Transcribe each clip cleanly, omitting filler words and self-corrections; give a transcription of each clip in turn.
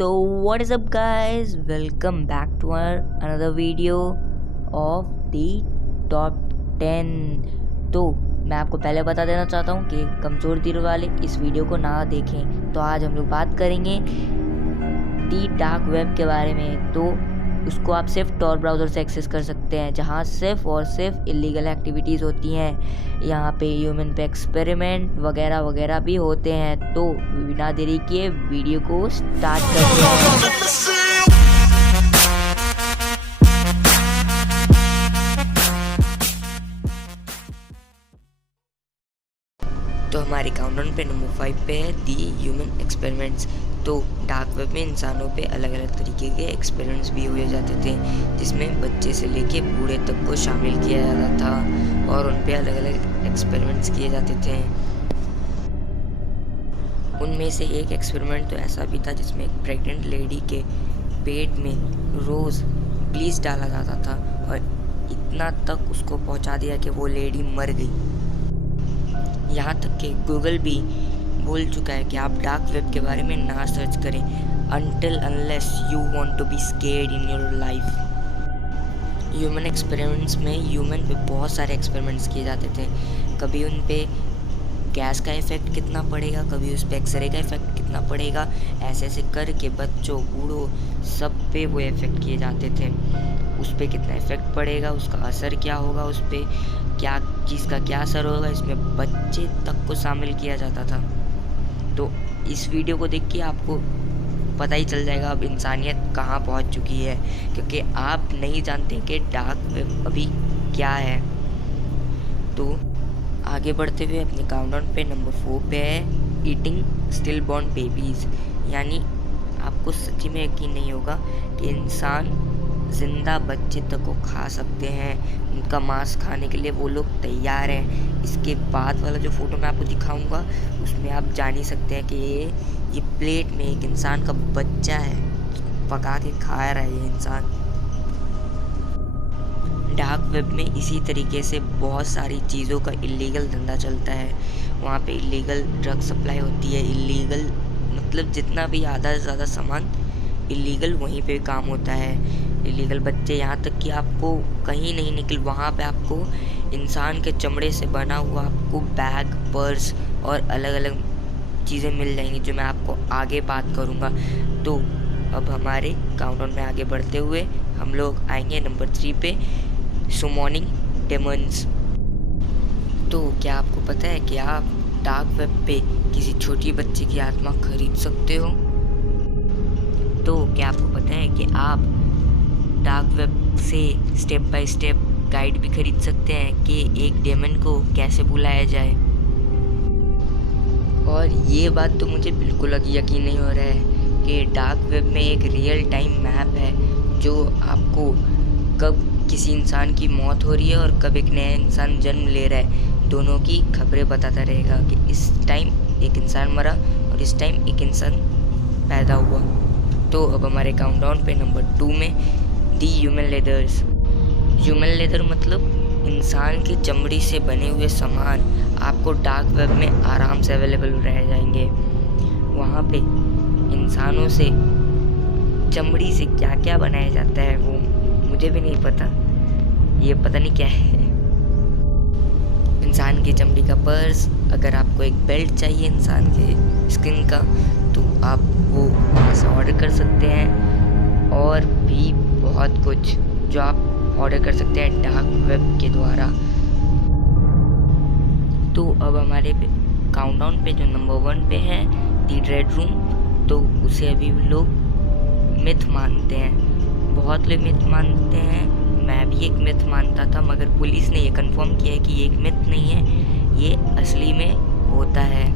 So what is up guys, welcome back to our another video of the top 10। तो मैं आपको पहले बता देना चाहता हूँ कि कमज़ोर दिल वाले इस वीडियो को ना देखें। तो आज हम लोग बात करेंगे दी डार्क वेब के बारे में। तो उसको आप सिर्फ टॉर ब्राउज़र से एक्सेस कर सकते हैं, जहाँ सिर्फ और सिर्फ इलीगल एक्टिविटीज़ होती हैं। यहाँ पे ह्यूमन पे एक्सपेरिमेंट वगैरह वगैरह भी होते हैं। तो बिना देरी किए वीडियो को स्टार्ट करते हैं। तो हमारे काउंटडाउन पे नंबर 5 पे है दी ह्यूमन एक्सपेरिमेंट्स। तो डार्क वेब में इंसानों पे अलग अलग तरीके के एक्सपेरिमेंट्स भी हुए जाते थे, जिसमें बच्चे से लेके बूढ़े तक को शामिल किया जाता था और उन पे अलग अलग एक्सपेरिमेंट्स किए जाते थे। उनमें से एक एक्सपेरिमेंट तो ऐसा भी था जिसमें एक प्रेग्नेंट लेडी के पेट में रोज़ ब्लीच डाला जाता था और इतना तक उसको पहुंचा दिया कि वो लेडी मर गई। यहाँ तक कि गूगल भी बोल चुका है कि आप डार्क वेब के बारे में ना सर्च करें until unless you want to be scared in your life। Human experiments में ह्यूमन पे बहुत सारे एक्सपेरिमेंट्स किए जाते थे। कभी उन पे गैस का इफ़ेक्ट कितना पड़ेगा, कभी उस पर एक्सरे का इफ़ेक्ट कितना पड़ेगा, ऐसे ऐसे करके बच्चों बूढ़ों सब पे वो इफ़ेक्ट किए जाते थे। उस पर कितना इफ़ेक्ट पड़ेगा, उसका असर क्या होगा, उस पर क्या चीज़ का क्या असर होगा, इसमें बच्चे तक को शामिल किया जाता था। तो इस वीडियो को देख के आपको पता ही चल जाएगा अब इंसानियत कहाँ पहुँच चुकी है, क्योंकि आप नहीं जानते कि डार्क वेब अभी क्या है। तो आगे बढ़ते हुए अपने काउंटडाउन पे नंबर 4 पे है ईटिंग स्टिल बॉर्न बेबीज़। यानी आपको सच्ची में यकीन नहीं होगा कि इंसान ज़िंदा बच्चे तक को खा सकते हैं, उनका मांस खाने के लिए वो लोग तैयार हैं। इसके बाद वाला जो फ़ोटो मैं आपको दिखाऊंगा उसमें आप जान ही सकते हैं कि ये प्लेट में एक इंसान का बच्चा है, पका के खा रहा है ये इंसान। डार्क वेब में इसी तरीके से बहुत सारी चीज़ों का इलीगल धंधा चलता है। वहाँ पे इलीगल ड्रग सप्लाई होती है, इलीगल मतलब जितना भी आधा से ज़्यादा सामान इलीगल वहीं पे काम होता है। इलीगल बच्चे, यहाँ तक कि आपको कहीं नहीं निकल, वहाँ पे आपको इंसान के चमड़े से बना हुआ आपको बैग, पर्स और अलग अलग चीज़ें मिल जाएंगी, जो मैं आपको आगे बात करूँगा। तो अब हमारे काउंटडाउन में आगे बढ़ते हुए हम लोग आएंगे नंबर 3 पे सुमोनिंग डेमन्स। तो क्या आपको पता है कि आप डार्क वेब पे किसी छोटी बच्चे की आत्मा खरीद सकते हो? तो क्या आपको पता है कि आप डार्क वेब से स्टेप बाय स्टेप गाइड भी खरीद सकते हैं कि एक डेमन को कैसे बुलाया जाए? और ये बात तो मुझे बिल्कुल यकीन नहीं हो रहा है कि डार्क वेब में एक रियल टाइम मैप है जो आपको कब किसी इंसान की मौत हो रही है और कब एक नया इंसान जन्म ले रहा है, दोनों की खबरें बताता रहेगा कि इस टाइम एक इंसान मरा और इस टाइम एक इंसान पैदा हुआ। तो अब हमारे काउंटडाउन पे नंबर 2 में दी ह्यूमन लेदर्स। ह्यूमन लेदर मतलब इंसान की चमड़ी से बने हुए सामान आपको डार्क वेब में आराम से अवेलेबल रह जाएंगे। वहाँ पे इंसानों से चमड़ी से क्या क्या बनाया जाता है वो मुझे भी नहीं पता, ये पता नहीं क्या है। इंसान की चमड़ी का पर्स, अगर आपको एक बेल्ट चाहिए इंसान के स्किन का तो आप वो वहाँ से ऑर्डर कर सकते हैं, और भी बहुत कुछ जो आप ऑर्डर कर सकते हैं डार्क वेब के द्वारा। तो अब हमारे काउंटडाउन पे जो नंबर 1 पे है दी रेड रूम। तो उसे अभी लोग मिथ मानते हैं, बहुत लोग मिथ मानते हैं, मैं भी एक मिथ मानता था, मगर पुलिस ने ये कंफर्म किया है कि ये एक मिथ नहीं है, ये असली में होता है।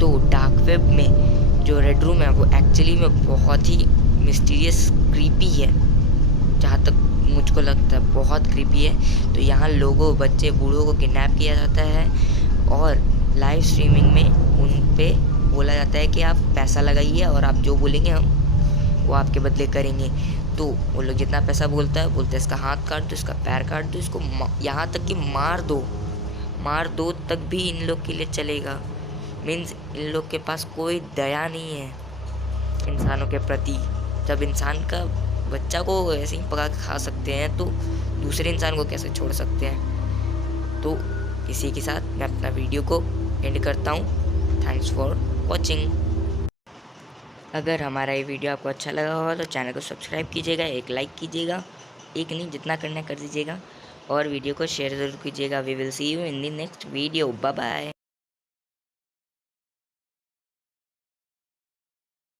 तो डार्क वेब में जो रेड रूम है वो एक्चुअली में बहुत ही मिस्टीरियस क्रीपी है, जहाँ तक मुझको लगता है बहुत क्रीपी है। तो यहाँ लोगों, बच्चे, बूढ़ों को किडनैप किया जाता है और लाइव स्ट्रीमिंग में उन पे बोला जाता है कि आप पैसा लगाइए और आप जो बोलेंगे हम वो आपके बदले करेंगे। तो वो लोग जितना पैसा बोलते हैं इसका हाथ काट दो, इसका पैर काट दो, इसको यहाँ तक कि मार दो तक भी इन लोग के लिए चलेगा। मीन्स इन लोग के पास कोई दया नहीं है। इंसानों के प्रति। जब इंसान का बच्चा को ऐसे ही पका के खा सकते हैं तो दूसरे इंसान को कैसे छोड़ सकते हैं। तो इसी के साथ मैं अपना वीडियो को एंड करता हूँ। Thanks for watching. अगर हमारा ये वीडियो आपको अच्छा लगा होगा तो चैनल को सब्सक्राइब कीजिएगा, एक लाइक कीजिएगा, एक नहीं जितना करना कर दीजिएगा, और वीडियो को शेयर ज़रूर कीजिएगा। We will see you in the next video. Bye bye.